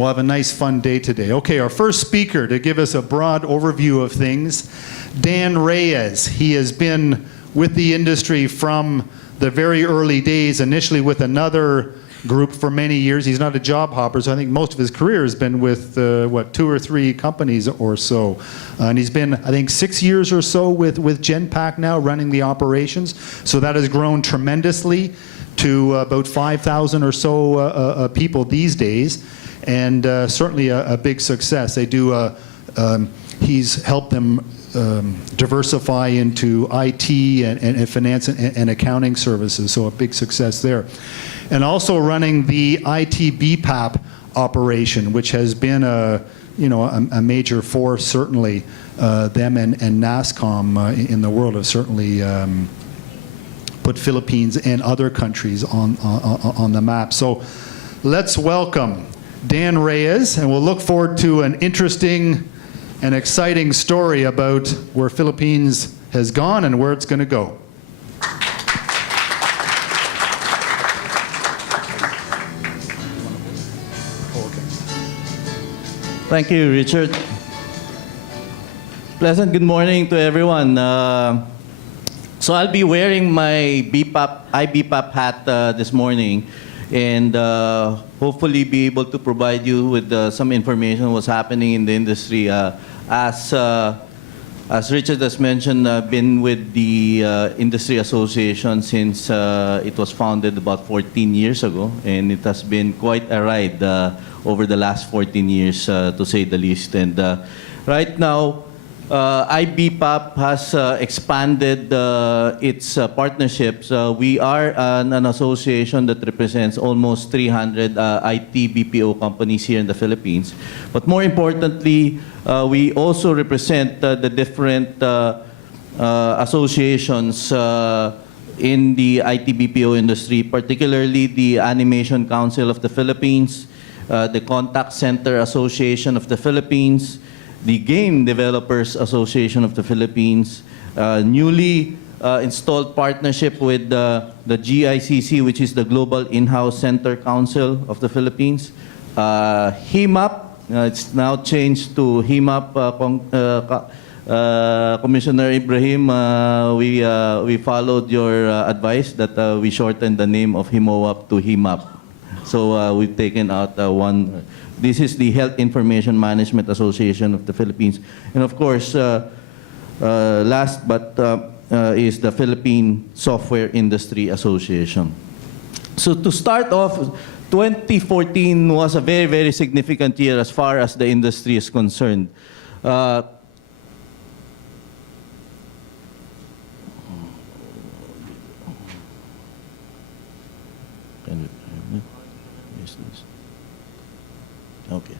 we'll have a nice fun day today. Okay, our first speaker to give us a broad overview of things, Dan Reyes. He has been with the industry from the very early days, initially with another group for many years. He's not a job hopper, so I think most of his career has been with, 2 or 3 companies or so. And he's been, I think, 6 years or so with Genpact now, running the operations. So that has grown tremendously to about 5,000 or so people these days, and certainly a big success. They do, he's helped them diversify into IT and finance and accounting services, so a big success there. And also running the IBPAP operation, which has been a major force, certainly. Them and NASCOM in the world have certainly put Philippines and other countries on the map. So let's welcome Dan Reyes, and we'll look forward to an interesting and exciting story about where Philippines has gone and where it's going to go. Thank you, Richard. Pleasant good morning to everyone. So I'll be wearing my IBPAP hat this morning, and hopefully be able to provide you with some information on what's happening in the industry. As Richard has mentioned, I've been with the Industry Association since it was founded about 14 years ago, and it has been quite a ride over the last 14 years, to say the least. And right now, IBPAP has expanded its partnerships. We are an association that represents almost 300 IT BPO companies here in the Philippines. But more importantly, we also represent the different associations in the IT BPO industry, particularly the Animation Council of the Philippines, the Contact Center Association of the Philippines, the Game Developers Association of the Philippines, newly installed partnership with the GICC, which is the Global In-House Center Council of the Philippines, HIMAP, it's now changed to HIMAP. Commissioner Ibrahim, we followed your advice that we shortened the name of HIMOAP to HIMAP. So we've taken out one. This is the Health Information Management Association of the Philippines. And of course, last but is the Philippine Software Industry Association. So to start off, 2014 was a very, very significant year as far as the industry is concerned. Okay.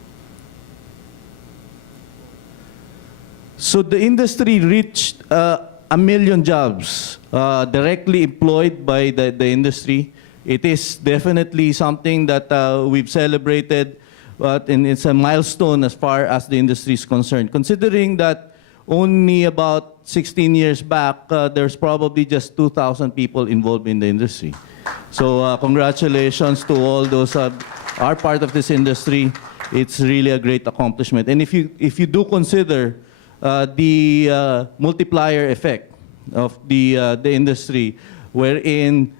So the industry reached 1 million jobs directly employed by the industry. It is definitely something that we've celebrated, and it's a milestone as far as the industry is concerned. Considering that only about 16 years back, there's probably just 2,000 people involved in the industry. So congratulations to all those are part of this industry. It's really a great accomplishment. And if you do consider the multiplier effect of the industry, wherein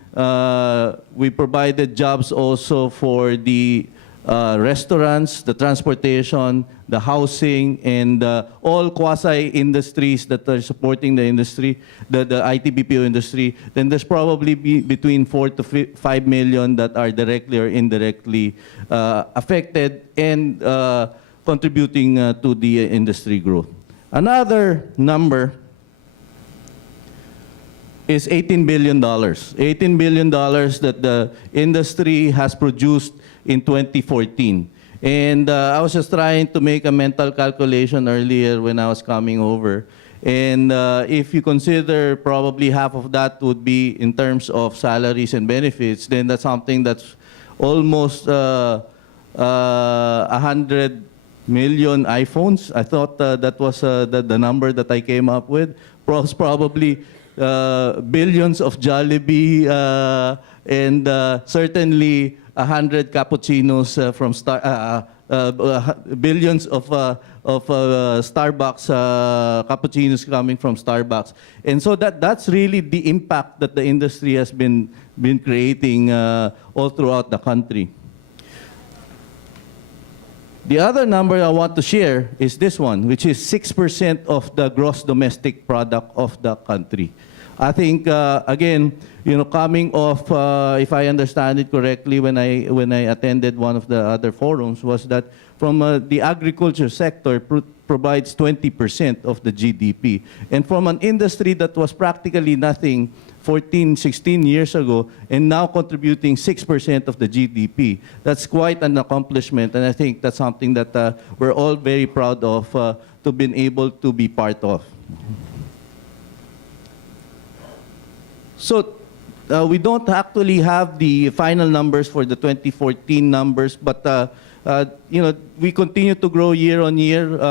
we provided jobs also for the restaurants, the transportation, the housing, and all quasi-industries that are supporting the industry, the IT BPO industry, then there's probably between 4 to 5 million that are directly or indirectly affected and contributing to the industry growth. Another number is $18 billion. $18 billion that the industry has produced in 2014. And I was just trying to make a mental calculation earlier when I was coming over. And if you consider probably half of that would be in terms of salaries and benefits, then that's something that's almost 100 million iPhones. I thought that was the number that I came up with. Probably billions of Jollibee and certainly 100 cappuccinos from billions of Starbucks cappuccinos coming from Starbucks. And so that's really the impact that the industry has been creating all throughout the country. The other number I want to share is this one, which is 6% of the gross domestic product of the country. I think, again, coming off, if I understand it correctly, when I attended one of the other forums, was that from the agriculture sector provides 20% of the GDP. And from an industry that was practically nothing 14, 16 years ago, and now contributing 6% of the GDP. That's quite an accomplishment, and I think that's something that we're all very proud of to be able to be part of. So we don't actually have the final numbers for the 2014 numbers, but we continue to grow year on year,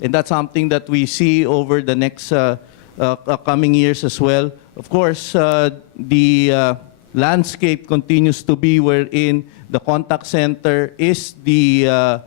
and that's something that we see over the next coming years as well. Of course, the landscape continues to be wherein the contact center is the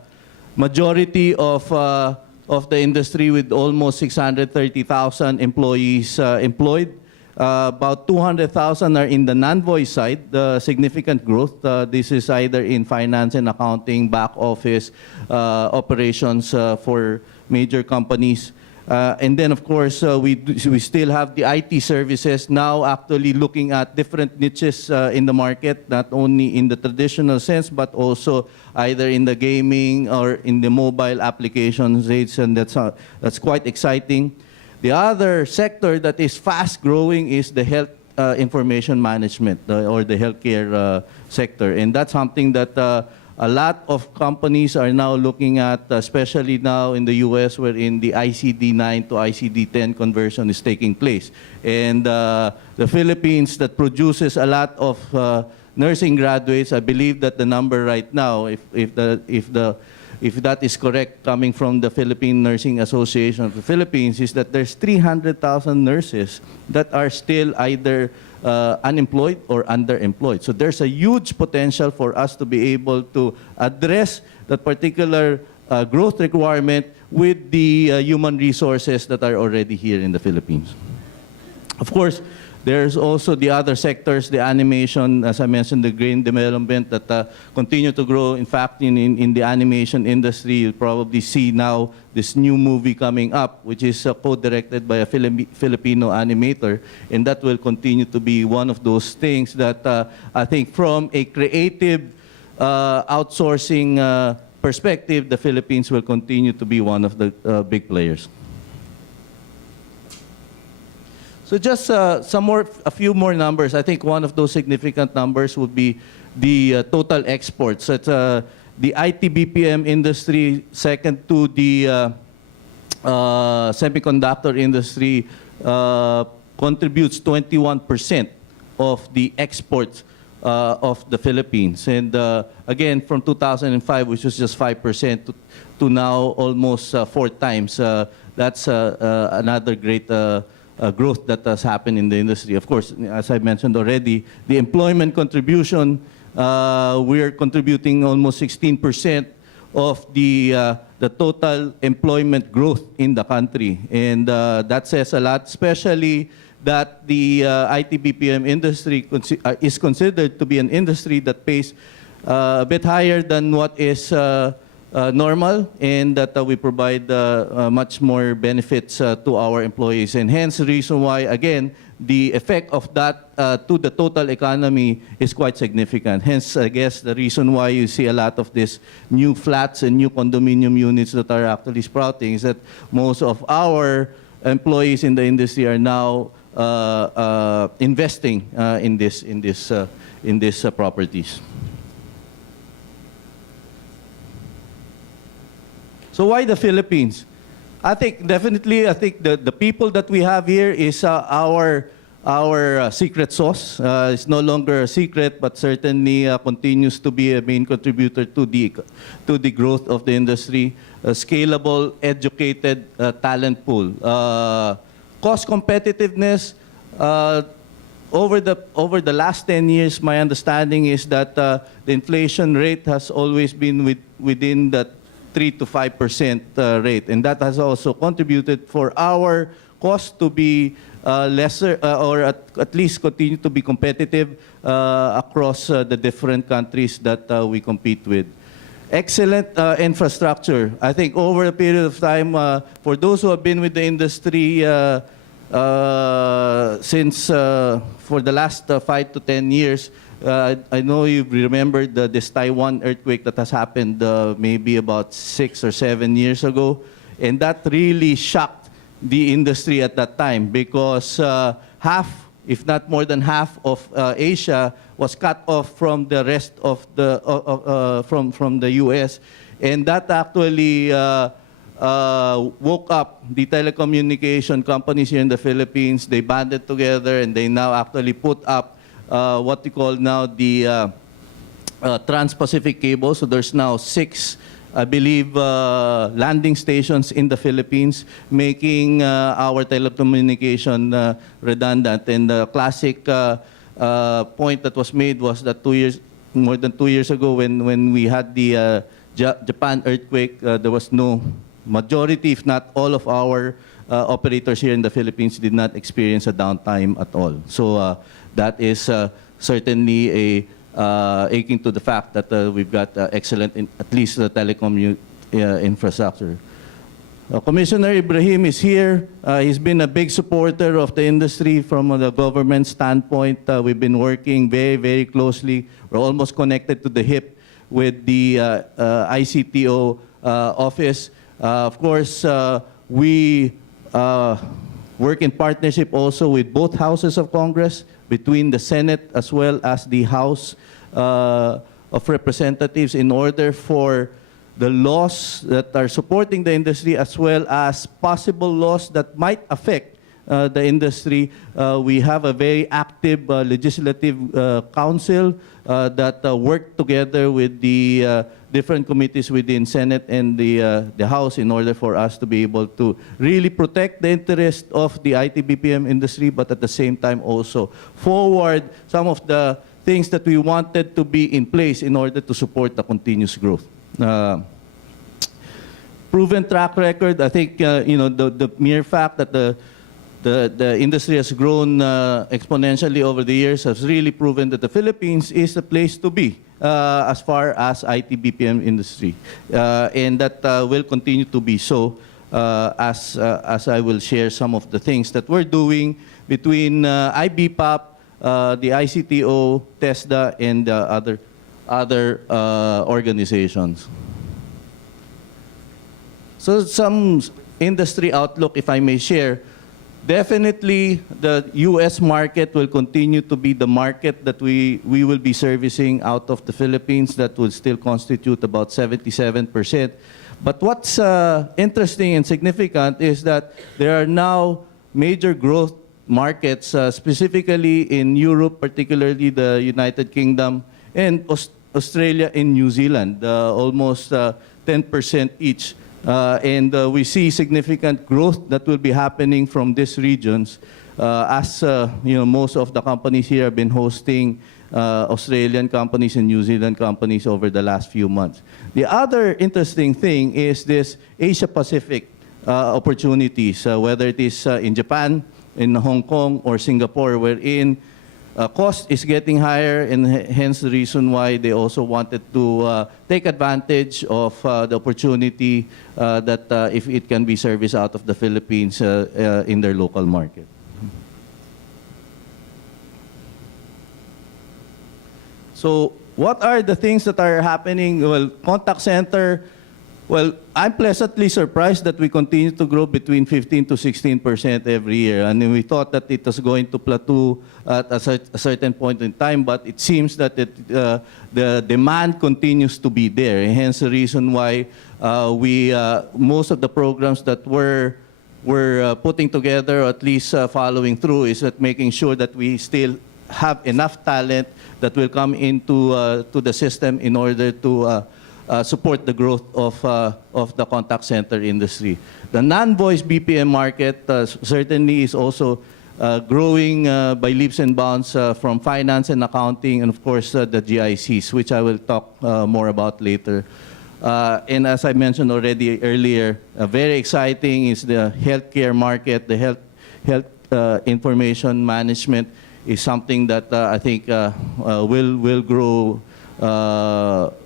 majority of the industry, with almost 630,000 employees employed. About 200,000 are in the non-voice side, the significant growth. This is either in finance and accounting, back office, operations for major companies. And then, of course, we still have the IT services now actually looking at different niches in the market, not only in the traditional sense, but also either in the gaming or in the mobile applications, and that's quite exciting. The other sector that is fast growing is the health information management or the healthcare sector. And that's something that a lot of companies are now looking at, especially now in the US, wherein the ICD-9 to ICD-10 conversion is taking place. And the Philippines, that produces a lot of nursing graduates, I believe that the number right now, if that is correct, coming from the Philippine Nursing Association of the Philippines, is that there's 300,000 nurses that are still either unemployed or underemployed. So there's a huge potential for us to be able to address that particular growth requirement with the human resources that are already here in the Philippines. Of course, there's also the other sectors, the animation, as I mentioned, the grain development that continue to grow. In fact, in the animation industry, you'll probably see now this new movie coming up, which is co-directed by a Filipino animator, and that will continue to be one of those things that I think from a creative outsourcing perspective, the Philippines will continue to be one of the big players. So just a few more numbers. I think one of those significant numbers would be the total exports. So it's, the IT BPM industry, second to the semiconductor industry, contributes 21% of the exports of the Philippines. And again, from 2005, which was just 5%, to now almost 4 times. That's another great growth that has happened in the industry. Of course, as I mentioned already, the employment contribution, we're contributing almost 16% of the total employment growth in the country. And that says a lot, especially that the IT BPM industry is considered to be an industry that pays a bit higher than what is normal, and that we provide much more benefits to our employees. And hence the reason why, again, the effect of that to the total economy is quite significant. Hence, I guess, the reason why you see a lot of these new flats and new condominium units that are actually sprouting is that most of our employees in the industry are now investing in these properties. So why the Philippines? I think definitely, the people that we have here is our secret sauce. It's no longer a secret, but certainly continues to be a main contributor to the growth of the industry. A scalable, educated talent pool. Cost competitiveness. Over the last 10 years, my understanding is that the inflation rate has always been within the 3 to 5% rate. And that has also contributed for our cost to be lesser or at least continue to be competitive across the different countries that we compete with. Excellent infrastructure. I think over a period of time, for those who have been with the industry since for the last 5 to 10 years, I know you remember this Taiwan earthquake that has happened maybe about 6 or 7 years ago. And that really shocked the industry at that time because half, if not more than half of Asia was cut off from the rest of the from the US, and that actually woke up the telecommunication companies here in the Philippines. They banded together and they now actually put up what we call now the Trans-Pacific cable. So there's now 6, I believe, landing stations in the Philippines, making our telecommunication redundant. And the classic point that was made was that more than 2 years ago, when we had the Japan earthquake, there was no majority, if not all of our operators here in the Philippines did not experience a downtime at all. So that is certainly akin to the fact that we've got excellent, at least the telecom infrastructure. Commissioner Ibrahim is here. He's been a big supporter of the industry from the government standpoint. We've been working very, very closely. We're almost connected to the hip with the ICTO office. Of course, we work in partnership also with both houses of Congress, between the Senate as well as the House of Representatives, in order for the laws that are supporting the industry as well as possible laws that might affect the industry. We have a very active legislative council that work together with the different committees within Senate and the House in order for us to be able to really protect the interest of the IT BPM industry, but at the same time also forward some of the things that we wanted to be in place in order to support the continuous growth. Proven track record. I think the mere fact that the industry has grown exponentially over the years has really proven that the Philippines is the place to be as far as IT BPM industry, and that will continue to be so as I will share some of the things that we're doing between IBPAP, the ICTO, TESDA, and other organizations. So some industry outlook, if I may share. Definitely, the U.S. market will continue to be the market that we will be servicing out of the Philippines. That will still constitute about 77%. But what's interesting and significant is that there are now major growth markets, specifically in Europe, particularly the United Kingdom, and Australia and New Zealand, almost 10% each. And we see significant growth that will be happening from these regions as most of the companies here have been hosting Australian companies and New Zealand companies over the last few months. The other interesting thing is this Asia-Pacific opportunities, whether it is in Japan, in Hong Kong, or Singapore, wherein cost is getting higher, and hence the reason why they also wanted to take advantage of the opportunity that if it can be serviced out of the Philippines in their local market. So what are the things that are happening? Well, contact center. Well, I'm pleasantly surprised that we continue to grow between 15 to 16% every year. And we thought that it was going to plateau at a certain point in time, but it seems that the demand continues to be there. And hence the reason why most of the programs that we're putting together, or at least following through, is that making sure that we still have enough talent that will come into to the system in order to support the growth of the contact center industry. The non-voice BPM market certainly is also growing by leaps and bounds from finance and accounting, and of course the GICs, which I will talk more about later. And as I mentioned already earlier, very exciting is the healthcare market. The health information management is something that I think will grow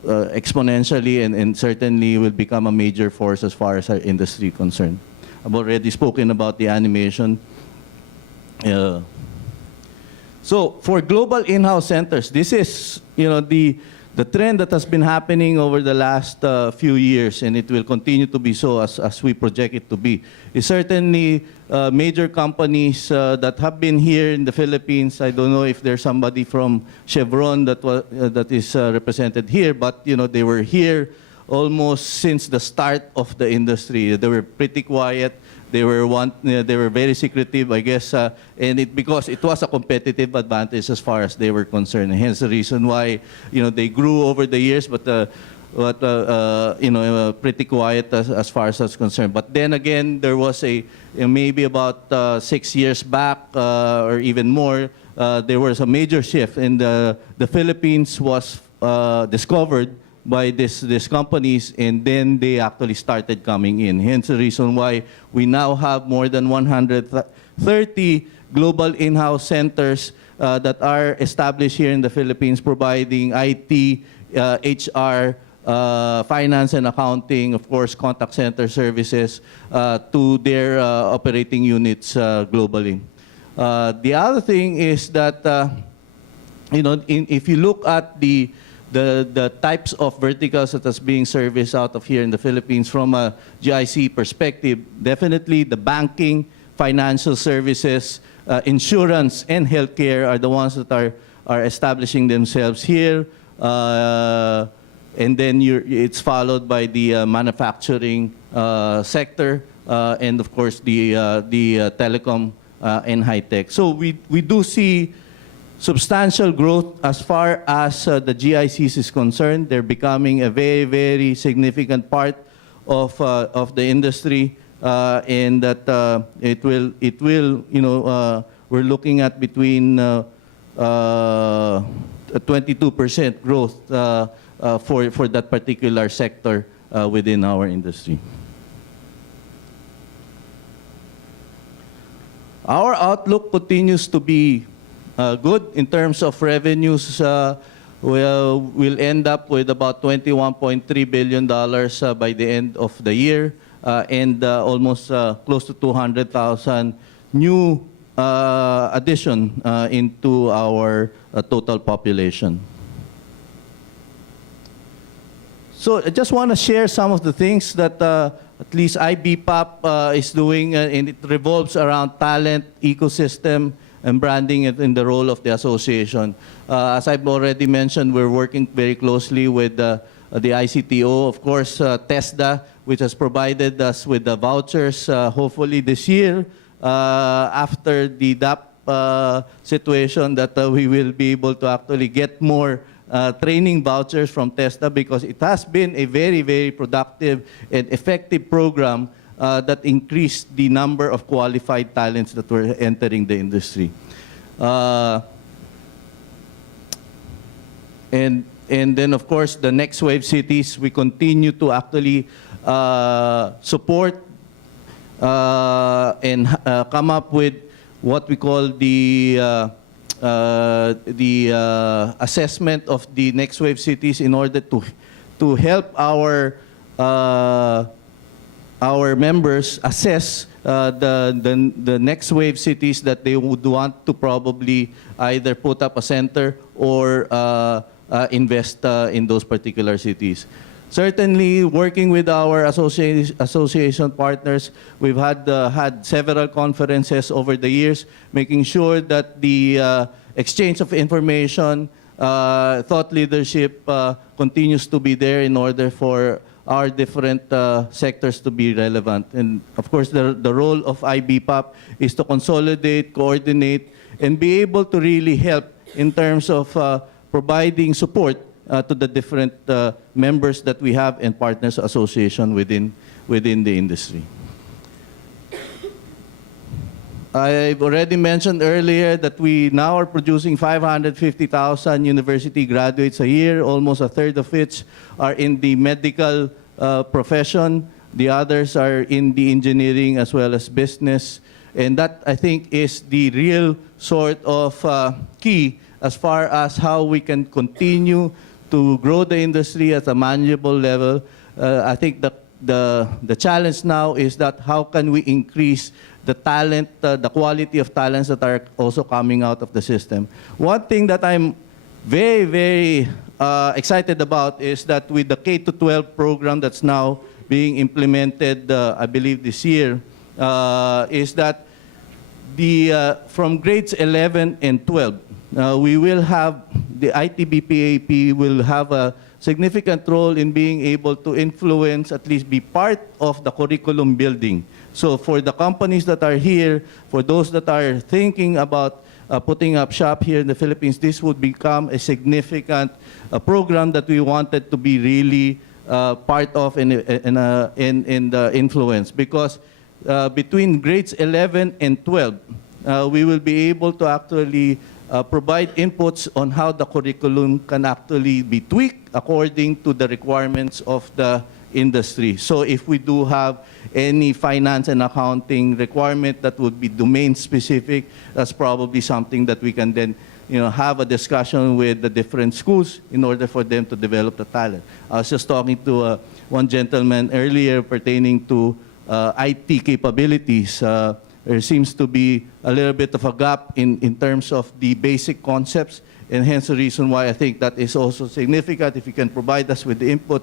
exponentially and certainly will become a major force as far as our industry is concerned. I've already spoken about the animation. So for global in-house centers, this is the trend that has been happening over the last few years, and it will continue to be so as we project it to be. It's certainly major companies that have been here in the Philippines. I don't know if there's somebody from Chevron that is represented here, but they were here almost since the start of the industry. They were pretty quiet. They were very secretive, I guess, and because it was a competitive advantage as far as they were concerned. Hence the reason why they grew over the years, but pretty quiet as far as that's concerned. But then again, there was maybe about 6 years back or even more, there was a major shift, and the Philippines was discovered by these companies, and then they actually started coming in. Hence the reason why we now have more than 130 global in-house centers that are established here in the Philippines, providing IT, HR, finance and accounting, of course, contact center services to their operating units globally. The other thing is that, if you look at the types of verticals that is being serviced out of here in the Philippines from a GIC perspective, definitely the banking, financial services, insurance, and healthcare are the ones that are establishing themselves here. And then it's followed by the manufacturing sector, and of course the telecom and high tech. So we do see substantial growth as far as the GICs is concerned. They're becoming a very, very significant part of the industry, and that it will we're looking at between 22% growth for that particular sector within our industry. Our outlook continues to be good in terms of revenues. We'll end up with about $21.3 billion by the end of the year, and almost close to 200,000 new addition into our total population. So I just want to share some of the things that at least IBPAP is doing, and it revolves around talent, ecosystem, and branding it in the role of the association. As I've already mentioned, we're working very closely with the ICTO, of course, TESDA, which has provided us with the vouchers. Hopefully this year, after the DAP situation, that we will be able to actually get more training vouchers from TESDA, because it has been a very, very productive and effective program that increased the number of qualified talents that were entering the industry. And then, of course, the next wave cities, we continue to actually support and come up with what we call the assessment of the next wave cities in order to help our members assess the next wave cities that they would want to probably either put up a center or invest in those particular cities. Certainly, working with our association partners, we've had several conferences over the years, making sure that the exchange of information, thought leadership continues to be there in order for our different sectors to be relevant. And of course, the role of IBPAP is to consolidate, coordinate, and be able to really help in terms of providing support to the different members that we have and partners association within the industry. I've already mentioned earlier that we now are producing 550,000 university graduates a year, almost a third of which are in the medical profession. The others are in the engineering as well as business. And that, I think, is the real sort of key as far as how we can continue to grow the industry at a manageable level. I think the challenge now is that how can we increase the talent, the quality of talents that are also coming out of the system. One thing that I'm very, very excited about is that with the K12 program that's now being implemented, I believe this year, is that from grades 11 and 12, we will have, the IBPAP will have a significant role in being able to influence, at least be part of the curriculum building. So for the companies that are here, for those that are thinking about putting up shop here in the Philippines, this would become a significant program that we wanted to be really part of in the influence. Because between grades 11 and 12, we will be able to actually provide inputs on how the curriculum can actually be tweaked according to the requirements of the industry. So if we do have any finance and accounting requirement that would be domain specific, that's probably something that we can then have a discussion with the different schools in order for them to develop the talent. I was just talking to one gentleman earlier pertaining to IT capabilities. There seems to be a little bit of a gap in terms of the basic concepts, and hence the reason why I think that is also significant if you can provide us with the input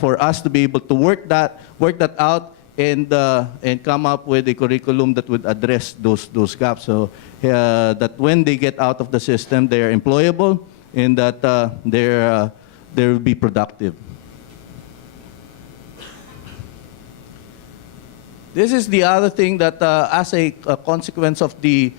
for us to be able to work that out and come up with a curriculum that would address those gaps, so that when they get out of the system, they are employable and that they will be productive. This is the other thing that, as a consequence of the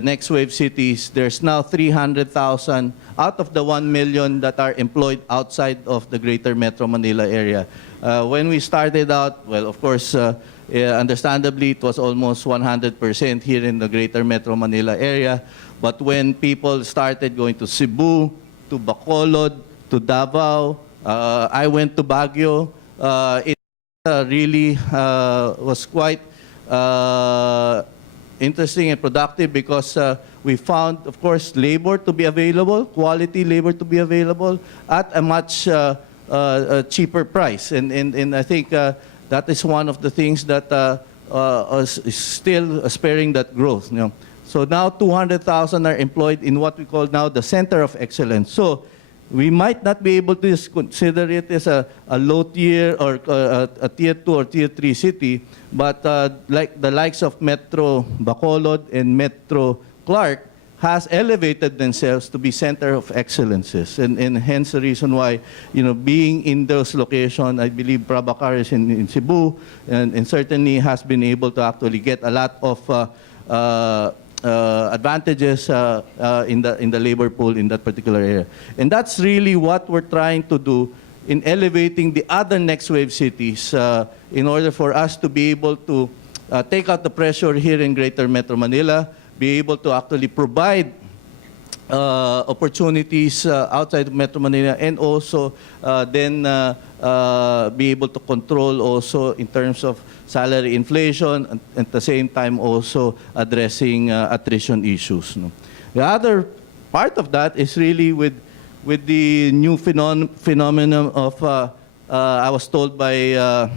next wave cities, there's now 300,000 out of the 1 million that are employed outside of the Greater Metro Manila area. When we started out, well, of course, understandably, it was almost 100% here in the Greater Metro Manila area. But when people started going to Cebu, to Bacolod, to Davao, I went to Baguio. It really was quite interesting and productive because we found, of course, labor to be available, quality labor to be available at a much cheaper price. And I think that is one of the things that is still spurring that growth. So now 200,000 are employed in what we call now the Center of Excellence. So we might not be able to just consider it as a low tier or a tier 2 or tier 3 city, but like the likes of Metro Bacolod and Metro Clark has elevated themselves to be center of excellences, and hence the reason why, being in those locations, I believe Prabhakar is in Cebu, and certainly has been able to actually get a lot of advantages in the labor pool in that particular area. And that's really what we're trying to do in elevating the other next wave cities in order for us to be able to take out the pressure here in Greater Metro Manila, be able to actually provide opportunities outside of Metro Manila, and also then be able to control also in terms of salary inflation, and at the same time also addressing attrition issues. The other part of that is really with the new phenomenon of, I was told by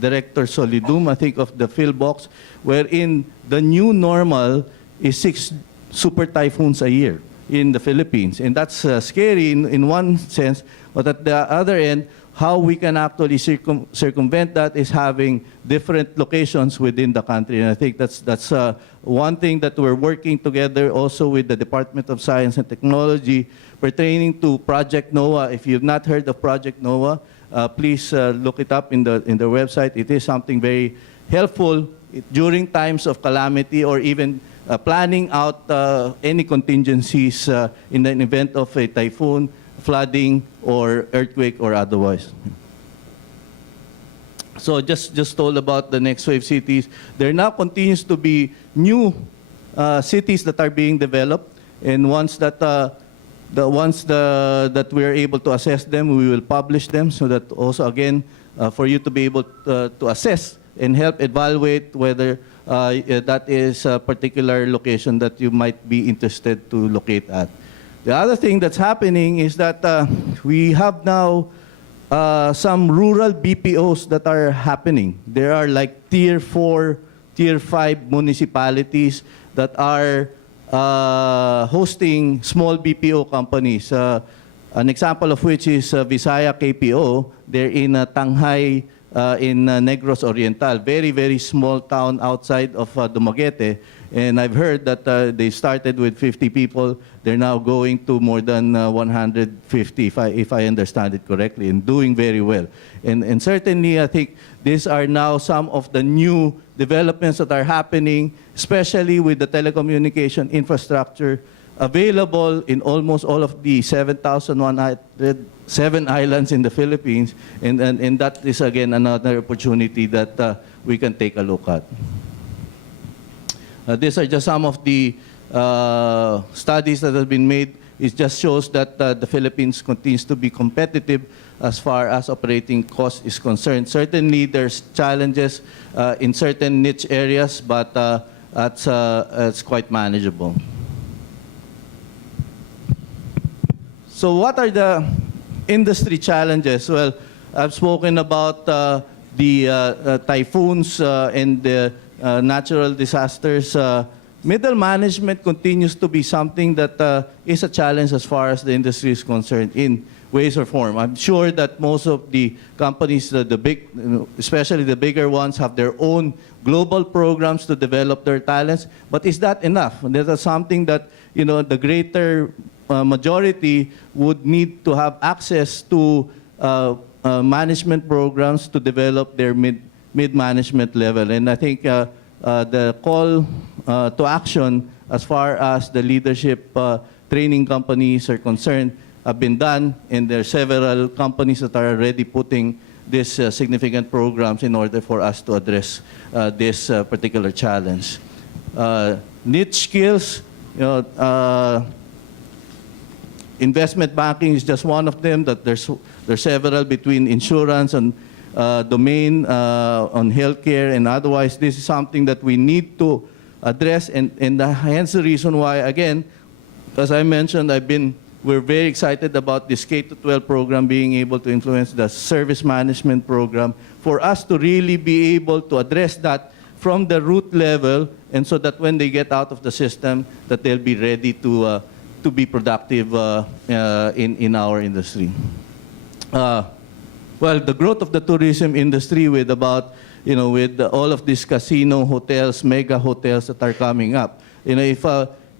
Director Solidum, I think of the PhilBox, wherein the new normal is 6 super typhoons a year in the Philippines. And that's scary in one sense, but at the other end, how we can actually circumvent that is having different locations within the country. And I think that's one thing that we're working together also with the Department of Science and Technology pertaining to Project NOAA. If you've not heard of Project NOAA, please look it up in the website. It is something very helpful during times of calamity, or even planning out any contingencies in the event of a typhoon, flooding, or earthquake, or otherwise. So just told about the next wave cities. There now continues to be new cities that are being developed, and once that that we are able to assess them, we will publish them so that also again for you to be able to assess and help evaluate whether that is a particular location that you might be interested to locate at. The other thing that's happening is that we have now some rural BPOs that are happening. There are like tier 4, tier 5 municipalities that are hosting small BPO companies. An example of which is Visaya KPO. They're in Tanghai in Negros Oriental, very, very small town outside of Dumaguete. And I've heard that they started with 50 people. They're now going to more than 150, if I understand it correctly, and doing very well. And certainly, I think these are now some of the new developments that are happening, especially with the telecommunication infrastructure available in almost all of the 7,107 islands in the Philippines. And that is, again, another opportunity that we can take a look at. These are just some of the studies that have been made. It just shows that the Philippines continues to be competitive as far as operating cost is concerned. Certainly, there's challenges in certain niche areas, but it's quite manageable. So what are the industry challenges? Well, I've spoken about the typhoons and the natural disasters. Middle management continues to be something that is a challenge as far as the industry is concerned in ways or form. I'm sure that most of the companies, the big, especially the bigger ones, have their own global programs to develop their talents. But is that enough? And that is something that the greater majority would need to have access to management programs to develop their mid-management level. And I think the call to action as far as the leadership training companies are concerned have been done, and there are several companies that are already putting these significant programs in order for us to address this particular challenge. Niche skills, investment banking is just one of them. That there's several between insurance and domain on healthcare and otherwise. This is something that we need to address, and hence the reason why, again, as I mentioned, we're very excited about this K12 program being able to influence the service management program for us to really be able to address that from the root level, and so that when they get out of the system, that they'll be ready to be productive in our industry. Well, the growth of the tourism industry with about, with all of these casino hotels, mega hotels that are coming up.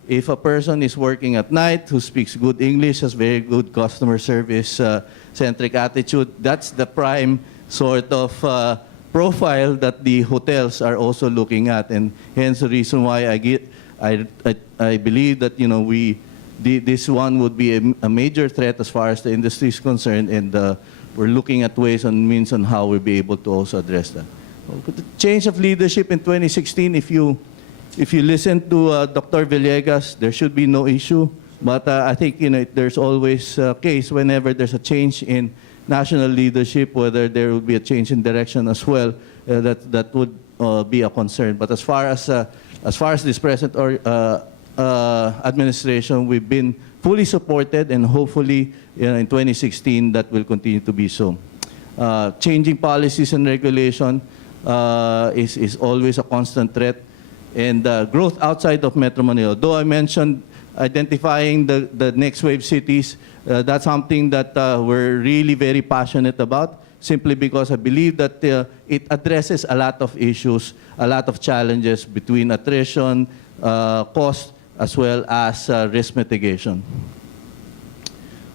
If a person is working at night, who speaks good English, has very good customer service centric attitude, that's the prime sort of profile that the hotels are also looking at, and hence the reason why I believe that this one would be a major threat as far as the industry is concerned, and we're looking at ways and means on how we'll be able to also address that. The change of leadership in 2016, if you listen to Dr. Villegas, there should be no issue. But I think there's always a case whenever there's a change in national leadership, whether there will be a change in direction as well, that would be a concern. But as far as this present administration, we've been fully supported, and hopefully in 2016 that will continue to be so. Changing policies and regulation is always a constant threat, and growth outside of Metro Manila. Though I mentioned identifying the next wave cities, that's something that we're really very passionate about, simply because I believe that it addresses a lot of issues, a lot of challenges between attrition, cost, as well as risk mitigation.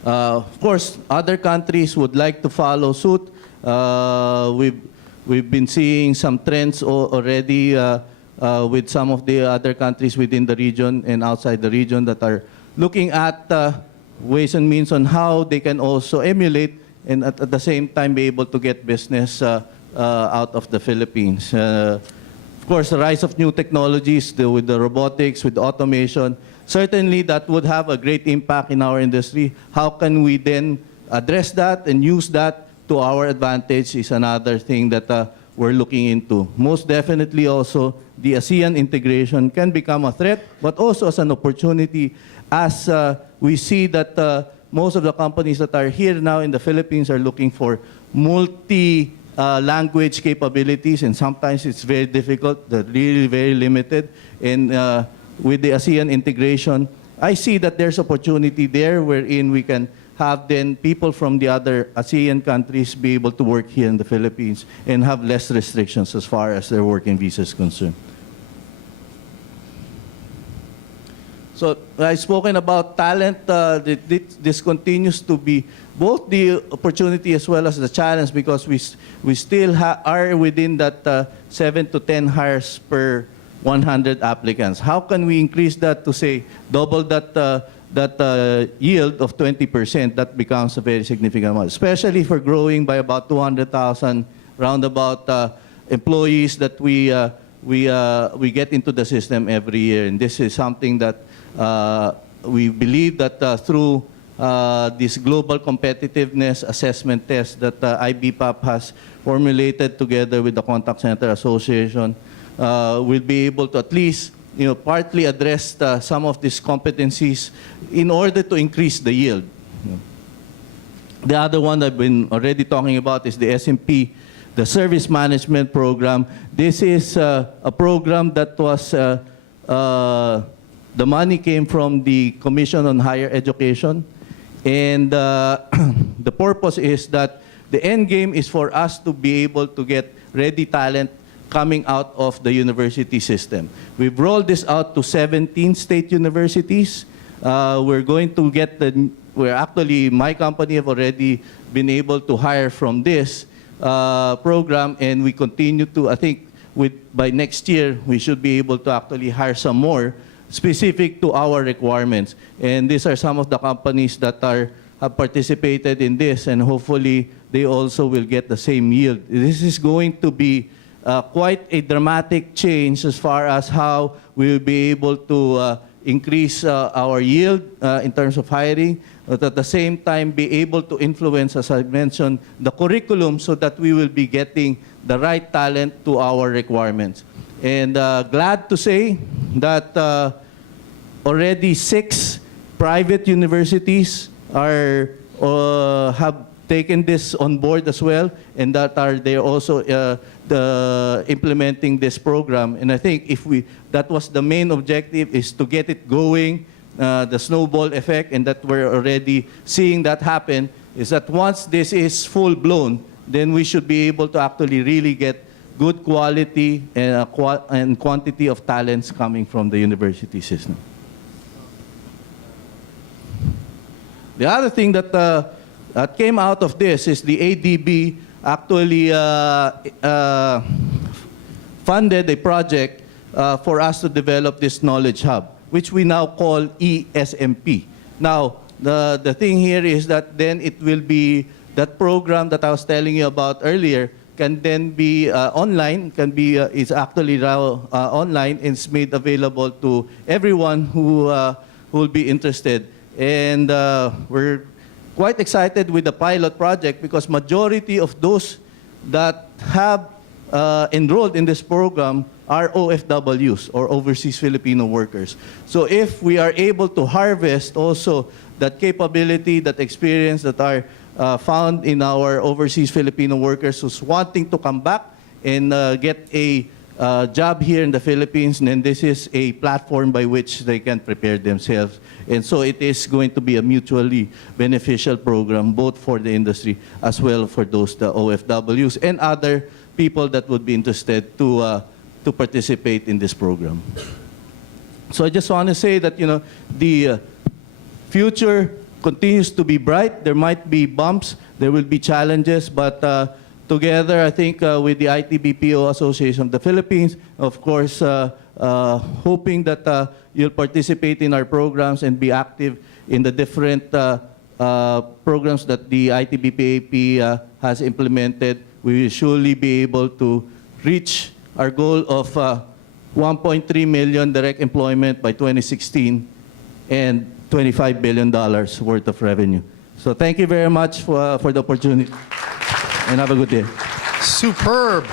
Of course, other countries would like to follow suit. We've been seeing some trends already with some of the other countries within the region and outside the region that are looking at ways and means on how they can also emulate and at the same time be able to get business out of the Philippines. Of course, the rise of new technologies with the robotics, with automation, certainly that would have a great impact in our industry. How can we then address that and use that to our advantage is another thing that we're looking into. Most definitely also, the ASEAN integration can become a threat, but also as an opportunity as we see that most of the companies that are here now in the Philippines are looking for multi-language capabilities, and sometimes it's very difficult, they're really very limited. And with the ASEAN integration, I see that there's opportunity there wherein we can have then people from the other ASEAN countries be able to work here in the Philippines and have less restrictions as far as their working visa is concerned. So I've spoken about talent. This continues to be both the opportunity as well as the challenge, because we still are within that 7 to 10 hires per 100 applicants. How can we increase that to say double that yield of 20%? That becomes a very significant amount, especially for growing by about 200,000 roundabout employees that we get into the system every year. And this is something that we believe that through this global competitiveness assessment test that IBPAP has formulated together with the Contact Center Association, we'll be able to at least partly address some of these competencies in order to increase the yield. The other one I've been already talking about is the SMP, the Service Management Program. This is a program that was, the money came from the Commission on Higher Education. And the purpose is that the end game is for us to be able to get ready talent coming out of the university system. We've rolled this out to 17 state universities. We're going to get my company have already been able to hire from this program, and we continue to, I think, by next year, we should be able to actually hire some more specific to our requirements. And these are some of the companies that have participated in this, and hopefully they also will get the same yield. This is going to be quite a dramatic change as far as how we will be able to increase our yield in terms of hiring, but at the same time be able to influence, as I mentioned, the curriculum so that we will be getting the right talent to our requirements. And glad to say that already 6 private universities have taken this on board as well, and that they're also implementing this program. And I think that was the main objective, is to get it going, the snowball effect, and that we're already seeing that happen, is that once this is full blown, then we should be able to actually really get good quality and quantity of talents coming from the university system. The other thing that came out of this is the ADB actually funded a project for us to develop this knowledge hub, which we now call ESMP. Now, the thing here is that then it will be that program that I was telling you about earlier can then be online, is actually now online, and it's made available to everyone who will be interested. And we're quite excited with the pilot project, because majority of those that have enrolled in this program are OFWs, or overseas Filipino workers. So if we are able to harvest also that capability, that experience that are found in our overseas Filipino workers who's wanting to come back and get a job here in the Philippines, and then this is a platform by which they can prepare themselves. And so it is going to be a mutually beneficial program, both for the industry as well for those the OFWs and other people that would be interested to participate in this program. So I just want to say that the future continues to be bright. There might be bumps, there will be challenges, but together, I think, with the IT BPO Association of the Philippines, of course, hoping that you'll participate in our programs and be active in the different programs that the IT BPAP has implemented. we will surely be able to reach our goal of 1.3 million direct employment by 2016 and $25 billion worth of revenue. So thank you very much for the opportunity, and have a good day. Superb.